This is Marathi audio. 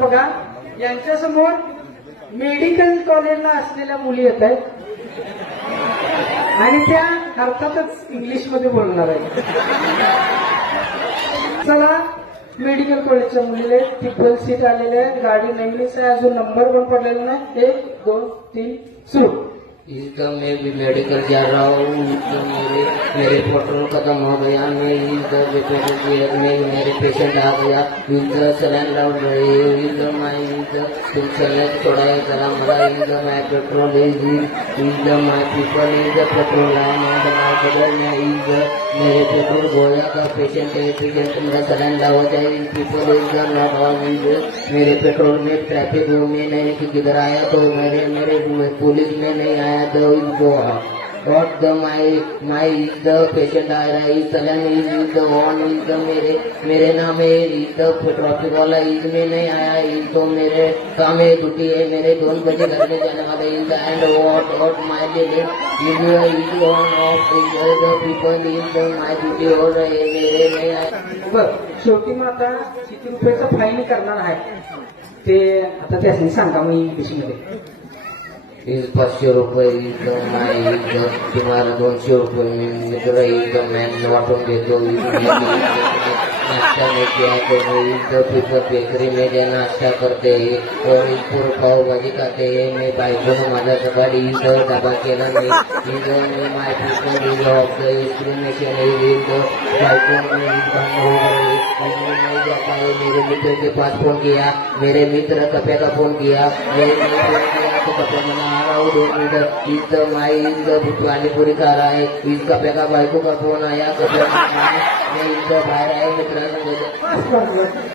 बघा यांच्या समोर मेडिकल कॉलेजला असलेल्या मुली येत आहेत आणि त्या अर्थातच इंग्लिशमध्ये बोलणार आहेत. चला मेडिकल कॉलेजच्या मुलीले ट्रिपल सीट आलेले आहे. गाडी नवीनच आहे, अजून नंबर पण पडलेला नाही. 1 2 3 सुरू. इसका मैं भी मेडिकल जा रहा हूँ. तो मेरे पेट्रोल खत्म हो गया. मैं इधर में मेरे पेशेंट आ गया. इधर सलाइन लग रही है. इधर माई इधर सलाइन थोड़ा है चला मला. इधर माई पेट्रोल इधर माई पीपल इधर पेट्रोल लाइन बगल में इधर मेरे पेट्रोल गोया का पेशेंट है. पेशेंट मेरा सलाइन लगा जाए. पीपल इधर नॉट ऑल इधर मेरे पेट्रोल में ट्रैफिक में नहीं किधर आया तो मेरे पुलिस में नहीं आया. The is go what the my is the patient आ रहा है. इस saline is the one is the मेरे नाम है. इस the ट्रैफिक वाला इस में नहीं आया. इस तो मेरे काम है ड्यूटी है. मेरे 2 बजे घर में जाने वाले इस end what my daily is on of the people is the my duty हो रहे मेरे नहीं आया. बर शेवटी मग आता किती रुपयाचा फाईन करणार आहे ते आता त्याने सांगा मी इंग्लिशमध्ये. इस 500 रुपये इधर मैं इधर तुम्हारा 200 रुपये में इधर इधर मैं वाटून देतो. नाश्ता नहीं किया तो मैं इधर पीपल बेकरी में जो नाश्ता करते हैं और पूरा पाव भाजी खाते हैं. मैं बायकोनं माझा सकाळी इधर डबा केला नाही. इधर मैं माय पीपल इधर ऑफ द इंस्ट्रूमेशन इधर बायकोनं बंद हो गए. नहीं जाता है. मेरे मित्र के पास फोन किया. मेरे मित्र कपे का फोन किया. मेरे फोन किया तो कपे मना आ रहा हूँ 2 मिनट. इधर माई इधर पानीपुरी खा रहा है. इस कपे का बायको का फोन आया. कपे मैं इधर बाहर आया मित्रांसंग.